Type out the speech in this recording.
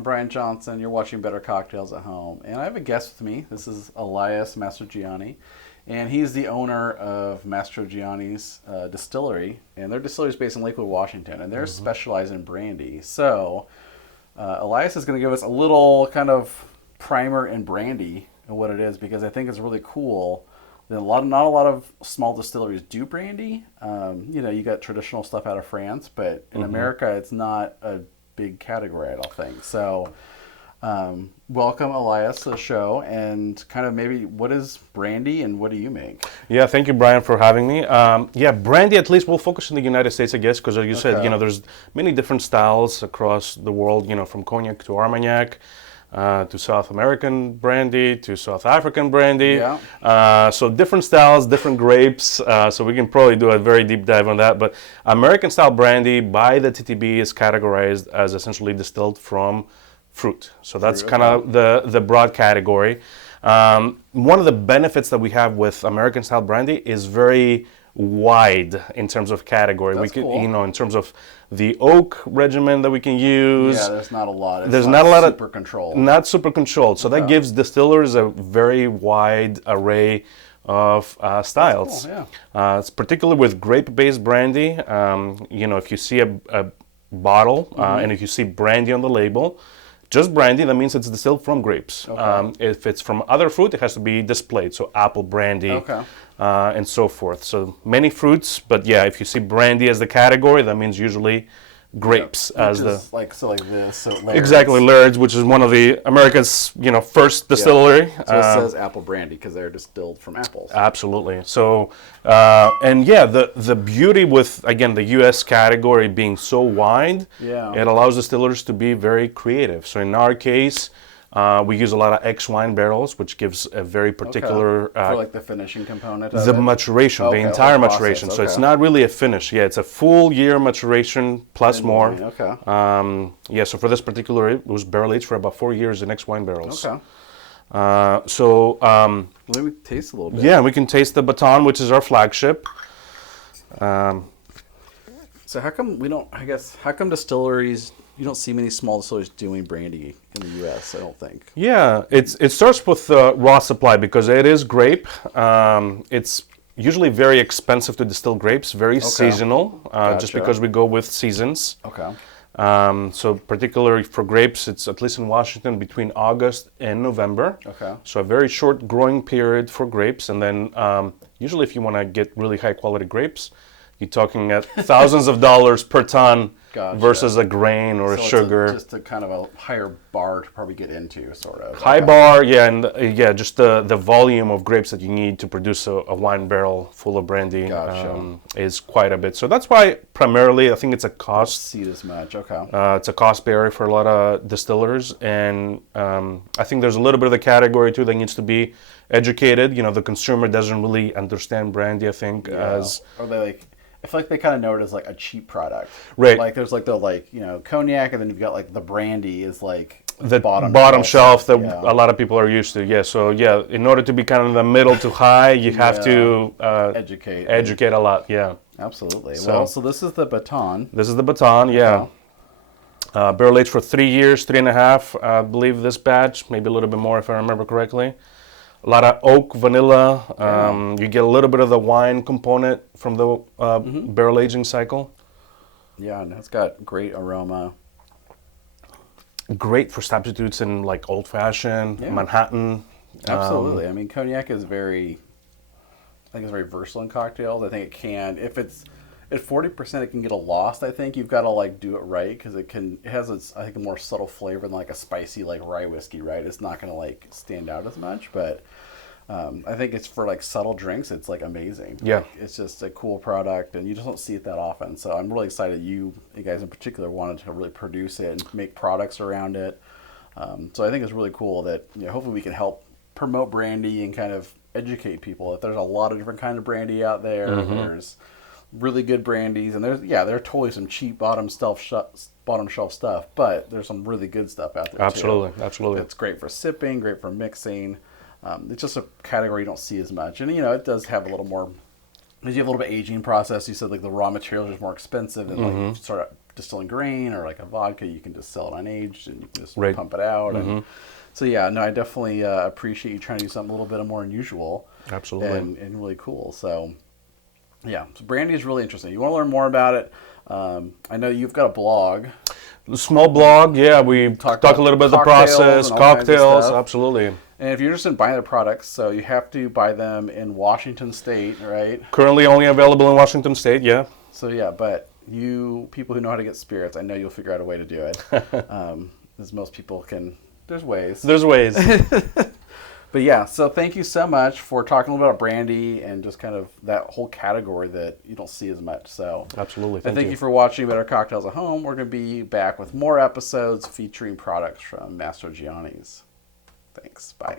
I'm Brian Johnson. You're watching Better Cocktails at Home. And I have a guest with me. This is Ilias Mastrogiannis. And he's the owner of Mastrogiannis Distillery. And their distillery is based in Lakewood, Washington. And they're specialized in brandy. So Ilias is going to give us a little kind of primer in brandy and what it is, because I think it's really cool. Not a lot of small distilleries do brandy. You got traditional stuff out of France, but in America, it's not a big category, I don't think. So, welcome, Ilias, to the show, and kind of maybe what is brandy and what do you make? Yeah, thank you, Brian, for having me. Brandy, at least we'll focus in the United States, I guess, because as you said, there's many different styles across the world, from cognac to Armagnac. To South American brandy, to South African brandy. Yeah. So different styles, different grapes. So we can probably do a very deep dive on that. But American style brandy by the TTB is categorized as essentially distilled from fruit. So that's kind of the broad category. One of the benefits that we have with American style brandy is very wide in terms of category. That's cool. In terms of the oak regimen that we can use. Yeah, there's not a lot. There's not a lot super controlled. Not super controlled. So that gives distillers a very wide array of styles. That's cool, yeah. It's particularly with grape-based brandy. If you see a bottle and if you see brandy on the label, just brandy, that means it's distilled from grapes. Okay. If it's from other fruit, it has to be displayed. So apple brandy. Okay. And so forth. So many fruits, but yeah, if you see brandy as the category, that means usually grapes as the like this. So Laird's. exactly Laird's, which is one of the America's first distillery. So it says apple brandy because they're distilled from apples. Absolutely. So the beauty with again the U.S. category being so wide, it allows distillers to be very creative. So in our case, we use a lot of ex-wine barrels, which gives a very particular... for like the finishing component the maturation, the entire maturation. So it's not really a finish. Yeah, it's a full year maturation plus more. Okay. So for this particular, it was barrel aged for about 4 years in ex-wine barrels. Okay. Let me taste a little bit. Yeah, we can taste the Baton, which is our flagship. So how come distilleries... You don't see many small distilleries doing brandy in the U.S., I don't think. Yeah, it starts with raw supply because it is grape. It's usually very expensive to distill grapes, very seasonal, just because we go with seasons. Okay. So particularly for grapes, it's at least in Washington between August and November. Okay. So a very short growing period for grapes. And then usually if you want to get really high quality grapes, you're talking at thousands of dollars per ton. Gotcha. Versus a grain or a sugar. It's just a kind of a higher bar to probably get into, sort of. High bar, yeah, and just the volume of grapes that you need to produce a wine barrel full of brandy is quite a bit. So that's why primarily I think it's a cost. See as much, okay. It's a cost barrier for a lot of distillers, and I think there's a little bit of the category too that needs to be educated. The consumer doesn't really understand brandy, I think, as. Or they I feel like they kind of know it as like a cheap product. Right. Like there's like the cognac, and then you've got like the brandy is like the bottom shelf that a lot of people are used to. Yeah. So in order to be kind of in the middle to high, you have to educate a lot. Yeah. Absolutely. So this is the Baton. This is the Baton. Yeah. Barrel aged for 3 years, 3.5. I believe this batch, maybe a little bit more if I remember correctly. A lot of oak, vanilla. You get a little bit of the wine component from the barrel aging cycle. Yeah, and it's got great aroma. Great for substitutes in like old fashioned, Manhattan. Absolutely. I mean, cognac is very versatile in cocktails. I think it can, if it's at 40%, it can get lost. I think you've got to like do it right because it has I think a more subtle flavor than like a spicy like rye whiskey, right? It's not going to like stand out as much, but I think it's for like subtle drinks. It's like amazing. Yeah, like, it's just a cool product, and you just don't see it that often. So I'm really excited you guys in particular wanted to really produce it and make products around it. So I think it's really cool that hopefully we can help promote brandy and kind of educate people that there's a lot of different kind of brandy out there. There's really good brandies, and there are totally some cheap bottom shelf stuff, but there's some really good stuff out there Absolutely. It's great for sipping, great for mixing. It's just a category you don't see as much, and it does have a little more. Because you have a little bit aging process. You said like the raw materials are more expensive, and like start distilling grain or like a vodka, you can just sell it unaged and you can just Right. pump it out. And so yeah, no, I definitely appreciate you trying to do something a little bit more unusual. Absolutely. And really cool. So yeah, so brandy is really interesting. You want to learn more about it? I know you've got a blog. The small blog, yeah, we talk a little bit of the process, and all kinds of cocktails, stuff. absolutely. And if you're interested in buying their products, so you have to buy them in Washington State, right? Currently only available in Washington State, yeah. So yeah, but you people who know how to get spirits, I know you'll figure out a way to do it. As most people can, there's ways. There's ways. But yeah, so thank you so much for talking a little bit about brandy and just kind of that whole category that you don't see as much. So Absolutely, thank you for watching Better Cocktails at Home. We're going to be back with more episodes featuring products from Mastrogiannis. Thanks. Bye.